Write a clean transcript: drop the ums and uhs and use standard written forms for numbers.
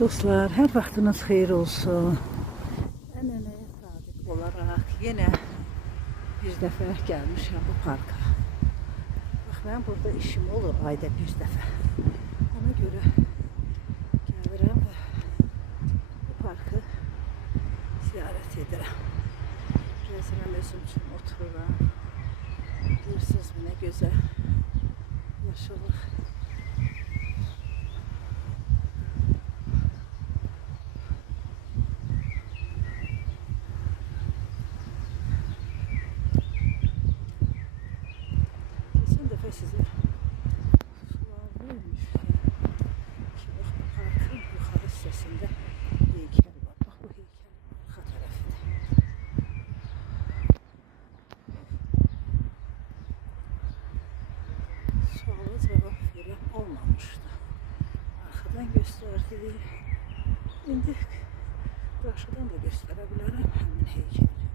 Dostlar, hər vaxtınız xeyir olsun. Ənənəyə sadiq olaraq yenə bir dəfə gəlmişəm bu parka. Bax, mən burada işim olur ayda bir dəfə. Ona görə gəlirəm və bu parkı ziyarət edirəm. Gəzirəm, özüm üçün otururam. Görürsünüz nə gözəl yaşıllıq. Size sulardaymış. Şimdi bak, bu parkın yukarı hissəsində heykel var. Bak, bu heykelin arka tarafında. Suala cevap veren olmamıştı. Arkadan gösterdiği. İndi qarşıdan da göstərə bilərəm həmin heykeli.